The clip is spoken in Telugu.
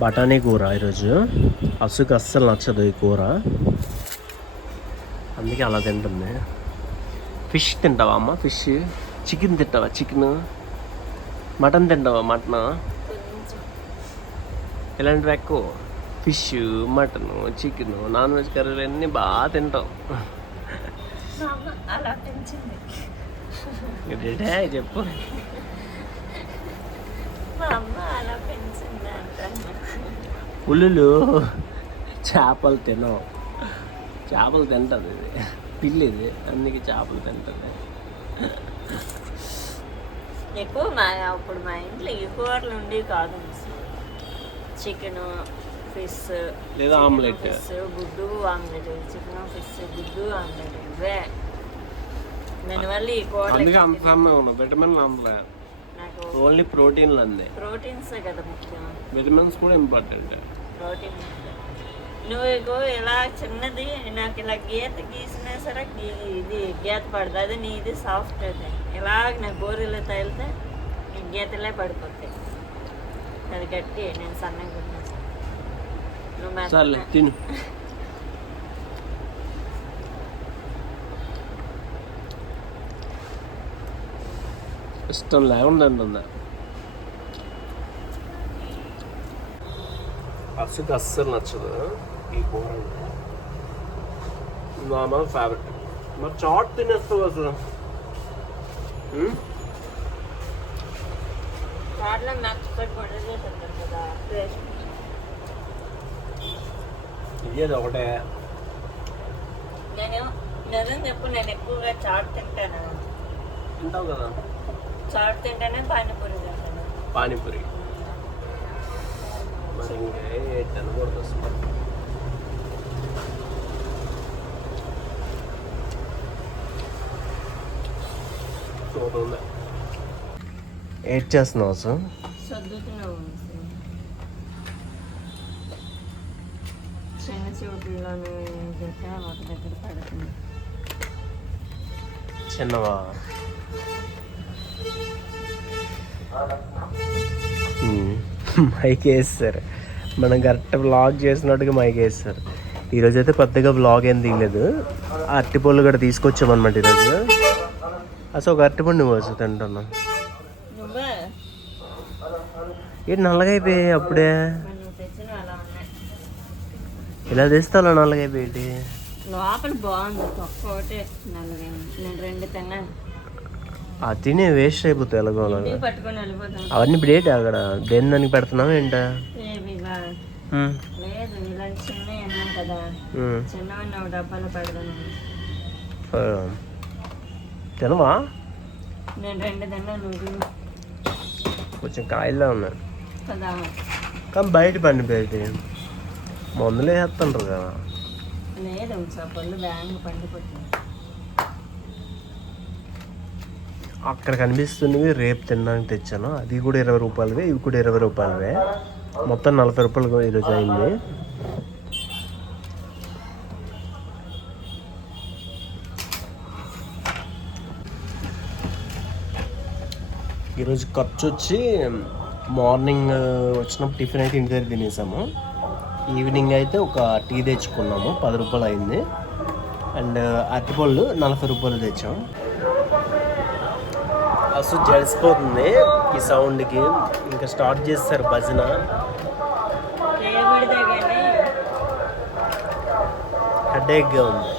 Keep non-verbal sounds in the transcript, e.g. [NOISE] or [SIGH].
బఠానీ కూర ఈరోజు. అసుకు అస్సలు నచ్చదు ఈ కూర. అందుకే అలా తింటుంది. ఫిష్ తింటావా అమ్మ? ఫిష్? చికెన్ తింటావా? చికెన్? మటన్ తింటావా మటన్? ఇలాంటివి ఎక్కువ. Fish mutton chicken non veg కర్రీలు అన్నీ బాగా తింటాం. చెప్పు. మా అమ్మ అలా పెంచింది అంటాను పులులు చేపలు తినవు. చేపలు తింటుంది ఇది. పిల్లి ఇది. అందుకే చేపలు తింటుంది. ఎక్కువ మా అప్పుడు మా ఇంట్లో ఈ కూరలు ఉండేవి కాదు చికెన్ ఫిష్ లేదా ఆమ్లెట్. ఫిష్ గుడ్డు ఆమ్లెట్. చికెన్ ఫిష్ గుడ్డు ఆమ్లెట్ ఇవే. దానివల్ల ఈ కూరలు అందుకే అంత ఉన్నావు విటమిన్లు అందులో. నాకు ఓన్లీ ప్రోటీన్లు అంది ప్రోటీన్స్ కదా ముఖ్యం. విటమిన్స్ కూడా ఇంపార్టెంట్. ప్రోటీన్ నువ్వు ఇగో ఇలా చిన్నది నాకు ఇలా గీత గీసినా సరే ఇది గీత పడుతుంది అదే నీది సాఫ్ట్ అది. ఇలాగ నా గోరెలు తగిలితే నీ గీతలే పడిపోతాయి. అది గట్టి నేను సన్నగా. నువ్వు తిను. [LAUGHS] ఇష్టం లేకుండా ఉందా అసలు అస్సలు నచ్చదు ఈ కూర నార్మల్ ఫేవరెట్ మరి చాట్ తినేస్తావు అసలు. ఇయ్యేది ఒకటే. నేను నిజం చెప్పు నేను ఎక్కువగా చాట్ తింటాను. తింటావు కదా. చాట్ తింటానే పానీపూరి తింటాను. పానీపూరి. మరి ఇంకా ఏ తినకూడదు అసలు సూపర్ ఉంది? ఏడ్ చేస్తున్నావు సార్? సర్దుతున్నావు చిన్న చోట్లలోనే గట్ట ఒక దగ్గర పడుతుంది చిన్నవా? [LAUGHS] మైక్ వేస్తారు. మనం కరెక్ట్ వ్లాగ్ చేసినట్టుగా మైక్ వేస్తారు. ఈరోజు అయితే పెద్దగా వ్లాగ్ ఏం తీయలేదు. అరటిపళ్ళు కూడా తీసుకొచ్చామన్నమాట ఈరోజు అసలు ఒక అరటిపండు నువ్వు అసలు తింటున్నావు. నువ్వే? ఏంటి నల్లగా అయిపోయాయి అప్పుడే అలా ఇలా తెస్తావు నల్లగా అయిపోయి లోపల బాగుంది. ఒక్క ఒకటి. నల్లగా నేను రెండు తిన్నాను. ఆ తినే వేస్ట్ అయిపోతాయి ఎలాగో అలాగా అవన్నీ ఇప్పుడు ఏంటి అక్కడ? దేని దానికి పెడుతున్నావు ఏంటా. తినవా? కొంచెం కాయల్లో ఉన్నాయి. కానీ బయట పండిపోయింది. మందులు వేస్తుంటారు కదా. లేదు పళ్ళు బ్యాంగ్ పండిపోతుంది. అక్కడ కనిపిస్తున్నవి రేపు తినడానికి తెచ్చాను. అది కూడా ఇరవై రూపాయలవే ఇవి కూడా ఇరవై రూపాయలవే. మొత్తం నలభై రూపాయలు ఈరోజు అయింది. ఈరోజు ఖర్చు వచ్చి మార్నింగ్ వచ్చినప్పుడు టిఫిన్ అయితే ఇంటి దగ్గర తినేసాము. ఈవినింగ్ అయితే ఒక టీ తెచ్చుకున్నాము. పది రూపాయలు అయింది. అండ్ అరటిపళ్ళు నలభై రూపాయలు తెచ్చాము అసలు జడిసిపోతుంది ఈ సౌండ్కి. ఇంకా స్టార్ట్ చేస్తారు భజన. హెడేక్గా ఉంది.